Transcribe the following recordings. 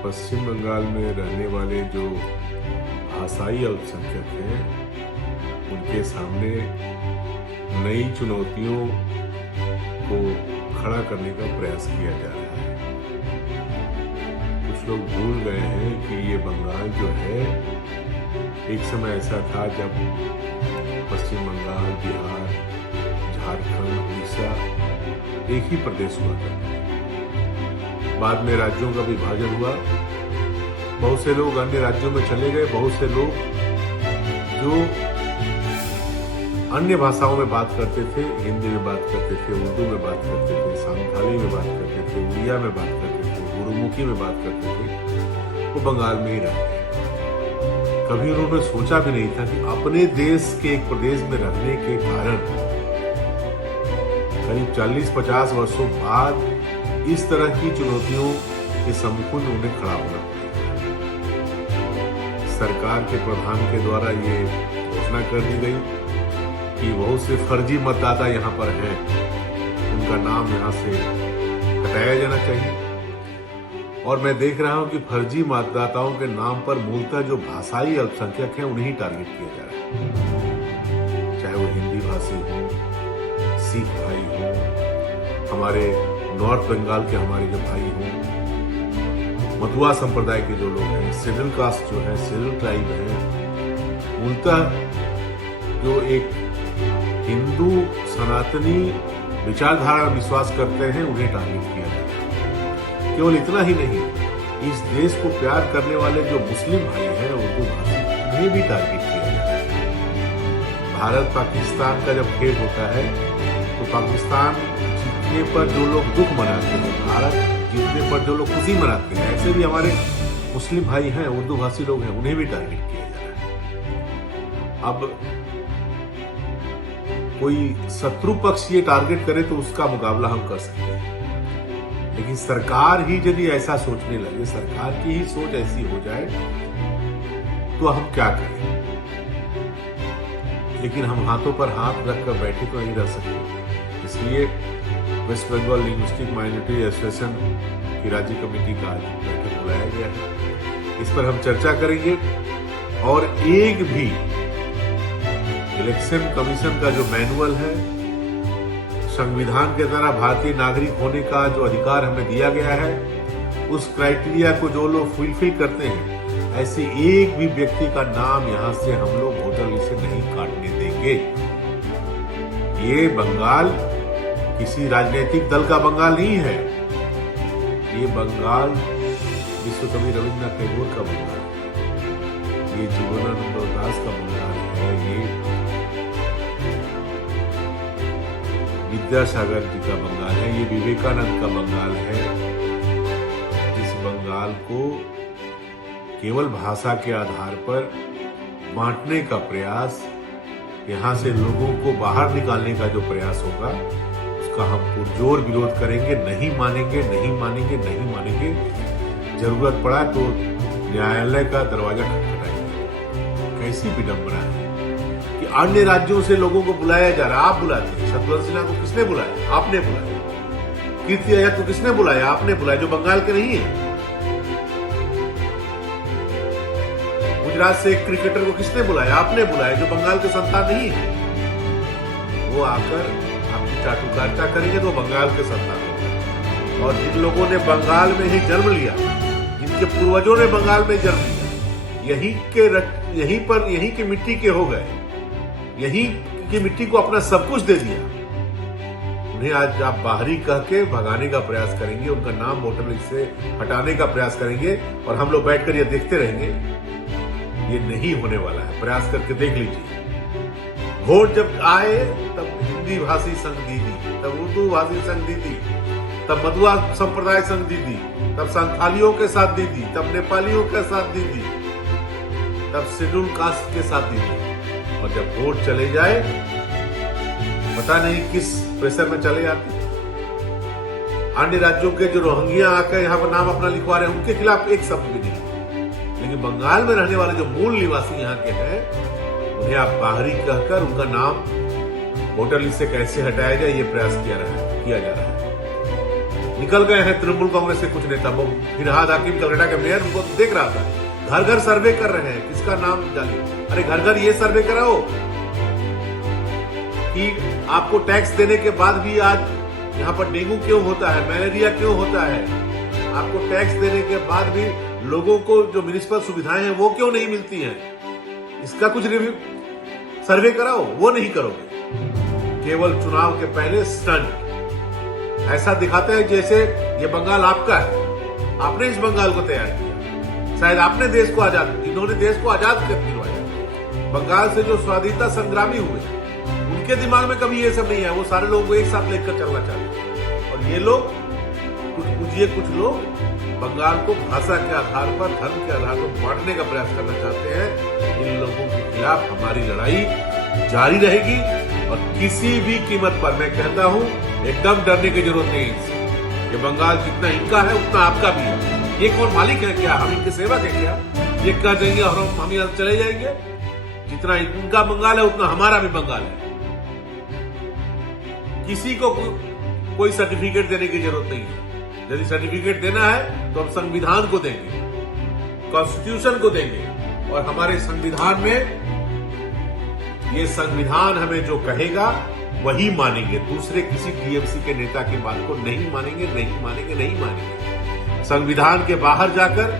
पश्चिम बंगाल में रहने वाले जो भाषाई अल्पसंख्यक हैं, उनके सामने नई चुनौतियों को खड़ा करने का प्रयास किया जा रहा है। कुछ लोग भूल गए हैं कि ये बंगाल जो है, एक समय ऐसा था जब पश्चिम बंगाल, बिहार, झारखंड, उड़ीसा एक ही प्रदेश हुआ करते थे। बाद में राज्यों का विभाजन हुआ, बहुत से लोग अन्य राज्यों में चले गए, बहुत से लोग जो अन्य भाषाओं में बात करते थे, हिंदी में बात करते थे, उर्दू में बात करते थे, संथाली में बात करते थे, उड़िया में बात करते थे, गुरुमुखी में बात करते थे, वो बंगाल में ही रहते हैं। कभी उन्होंने सोचा भी नहीं था कि अपने देश के एक प्रदेश में रहने के कारण करीब 40-50 वर्षों बाद इस तरह की चुनौतियों के सम्मुखीन उन्हें खड़ा होना पड़ा। सरकार के प्रधान के द्वारा ये घोषणा कर दी गई कि बहुत से फर्जी मतदाता यहाँ पर हैं, उनका नाम यहाँ से हटाया जाना चाहिए। और मैं देख रहा हूँ कि फर्जी मतदाताओं के नाम पर मूलतः जो भाषाई अल्पसंख्यक हैं उन्हें टारगेट किया जा रहा है, चाहे वो हिंदी भाषी हो, सिख भाई हो, हमारे नॉर्थ बंगाल के हमारे जो भाई हों, मधुआ संप्रदाय के जो लोग हैं, शेड्यूल कास्ट जो है, शेड्यूल ट्राइब है, मूलतः जो एक हिंदू सनातनी विचारधारा विश्वास करते हैं, उन्हें टारगेट किया जाता है। केवल इतना ही नहीं, इस देश को प्यार करने वाले जो मुस्लिम भाई हैं, उर्दू भाषी, उन्हें भी टारगेट किया जाता है। भारत पाकिस्तान का जब खेल होता है तो पाकिस्तान जीतने पर जो लोग दुख मनाते हैं, भारत जीतने पर जो लोग खुशी मनाते हैं, ऐसे भी हमारे मुस्लिम भाई हैं, उर्दू भाषी लोग हैं, उन्हें भी टारगेट किया जा रहा है। अब कोई शत्रु पक्ष ये टारगेट करे तो उसका मुकाबला हम कर सकते हैं, लेकिन सरकार ही यदि ऐसा सोचने लगे, सरकार की ही सोच ऐसी हो जाए तो हम क्या करें। लेकिन हम हाथों पर हाथ रखकर बैठे तो नहीं रह सकते। इसलिए West Bengal linguistic minority association की राज्य कमेटी का आज बैठक बुलाया गया है। इस पर हम चर्चा करेंगे और एक भी इलेक्शन कमीशन का जो मैनुअल है, संविधान के द्वारा भारतीय नागरिक होने का जो अधिकार हमें दिया गया है, उस क्राइटेरिया को जो लोग फुलफिल करते हैं, ऐसे एक भी व्यक्ति का नाम यहां से हम लोग वोटर लिस्ट से नहीं काटने देंगे। ये बंगाल किसी राजनीतिक दल का बंगाल नहीं है, ये बंगाल विश्वकवि रविन्द्रनाथ टैगोर का बंगाल है, ये जीवनानंद दास का बंगाल है, ये विद्यासागर जी का बंगाल है, ये विवेकानंद का बंगाल है। इस बंगाल को केवल भाषा के आधार पर बांटने का प्रयास, यहाँ से लोगों को बाहर निकालने का जो प्रयास होगा, उसका हम पुरजोर विरोध करेंगे। नहीं मानेंगे, नहीं मानेंगे, नहीं मानेंगे। जरूरत पड़ा तो न्यायालय का दरवाजा खटखटाएंगे। कैसी विडंबना है कि अन्य राज्यों से लोगों को बुलाया जा रहा है। आप बुलाते हैं। शत्रुघ्न सिन्हा को किसने बुलाया? आपने बुलाया। कीर्ति आजाद को किसने बुलाया? आपने बुलाया, जो बंगाल के नहीं है। गुजरात से एक क्रिकेटर को किसने बुलाया? आपने बुलाया, जो बंगाल के संतान नहीं है। वो आकर आपकी चाटुकारिता करेंगे तो बंगाल के संतान होंगे। और जिन लोगों ने बंगाल में ही जन्म लिया, जिनके पूर्वजों ने बंगाल में जन्म लिया, यहीं की मिट्टी के हो गए, यहीं की मिट्टी को अपना सब कुछ दे दिया, उन्हें आज आप बाहरी कह के भगाने का प्रयास करेंगे, उनका नाम वोटर लिस्ट से हटाने का प्रयास करेंगे और हम लोग बैठकर ये देखते रहेंगे। ये नहीं होने वाला है। प्रयास करके देख लीजिए। वोट जब आए तब हिंदी भाषी संघ दीदी, तब उर्दू भाषी संघ दीदी, तब मधुआ संप्रदाय संघ दीदी, तब संथालियों के साथ दीदी, तब नेपालियों के साथ दीदी, तब शेड्यूल कास्ट के साथ दीदी। और जब वोट चले जाए, पता नहीं किस प्रेशर में चले जाते। अन्य राज्यों के जो रोहिंग्या आकर यहाँ पर नाम अपना लिखवा रहे हैं, उनके खिलाफ एक शब्द भी नहीं। लेकिन बंगाल में रहने वाले जो मूल निवासी यहाँ के हैं, उन्हें आप बाहरी कहकर उनका नाम वोटर लिस्ट से कैसे हटाया जाए ये प्रयास किया जा रहा है। निकल गए हैं तृणमूल कांग्रेस के कुछ नेता, वो फिरहाद हाकिम कलकत्ता के मेयर, उनको देख रहा था, घर घर सर्वे कर रहे हैं, किसका नाम डालिए। अरे घर घर ये सर्वे कराओ कि आपको टैक्स देने के बाद भी आज यहाँ पर डेंगू क्यों होता है, मलेरिया क्यों होता है, आपको टैक्स देने के बाद भी लोगों को जो म्युनिसिपल सुविधाएं हैं वो क्यों नहीं मिलती हैं, इसका कुछ रिव्यू सर्वे कराओ। वो नहीं करोगे, केवल चुनाव के पहले स्टंट ऐसा दिखाते हैं जैसे ये बंगाल आपका है, आपने इस बंगाल को तैयार किया, शायद आपने देश को आजाद, इन्होंने देश को आजाद कर दिलवाया। बंगाल से जो स्वाधीनता संग्रामी हुए उनके दिमाग में कभी ये सब नहीं है, वो सारे लोगों को एक साथ लेकर चलना चाहते हैं। और ये लोग कुछ लोग बंगाल को भाषा के आधार पर, धर्म के आधार पर बांटने का प्रयास करना चाहते हैं। इन लोगों के खिलाफ हमारी लड़ाई जारी रहेगी और किसी भी कीमत पर, मैं कहता हूं, एकदम डरने की जरूरत नहीं है। ये बंगाल जितना इनका है उतना आपका भी है। ये कौन मालिक है क्या, हम इनके सेवक है क्या? ये कह देंगे और हम यहाँ चले जाएंगे। जितना इनका बंगाल है उतना हमारा भी बंगाल है। किसी को कोई सर्टिफिकेट देने की जरूरत नहीं है। यदि सर्टिफिकेट देना है तो हम संविधान को देंगे, कॉन्स्टिट्यूशन को देंगे, और हमारे संविधान में ये संविधान हमें जो कहेगा वही मानेंगे। दूसरे किसी टीएमसी के नेता की बात को नहीं मानेंगे, नहीं मानेंगे, नहीं मानेंगे। संविधान के बाहर जाकर,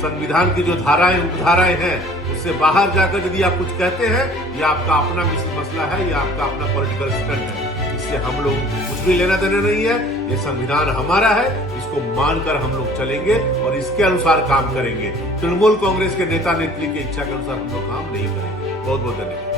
संविधान की जो धाराएं उपधाराएं हैं उससे बाहर जाकर यदि आप कुछ कहते हैं, ये आपका अपना मसला है, या आपका अपना पॉलिटिकल स्टंट है। इससे हम लोग कुछ भी लेना देना नहीं है। ये संविधान हमारा है, इसको मानकर हम लोग चलेंगे और इसके अनुसार काम करेंगे। तृणमूल कांग्रेस के नेता नेत्री की इच्छा के अनुसार हम लोग काम नहीं करेंगे। बहुत बहुत धन्यवाद।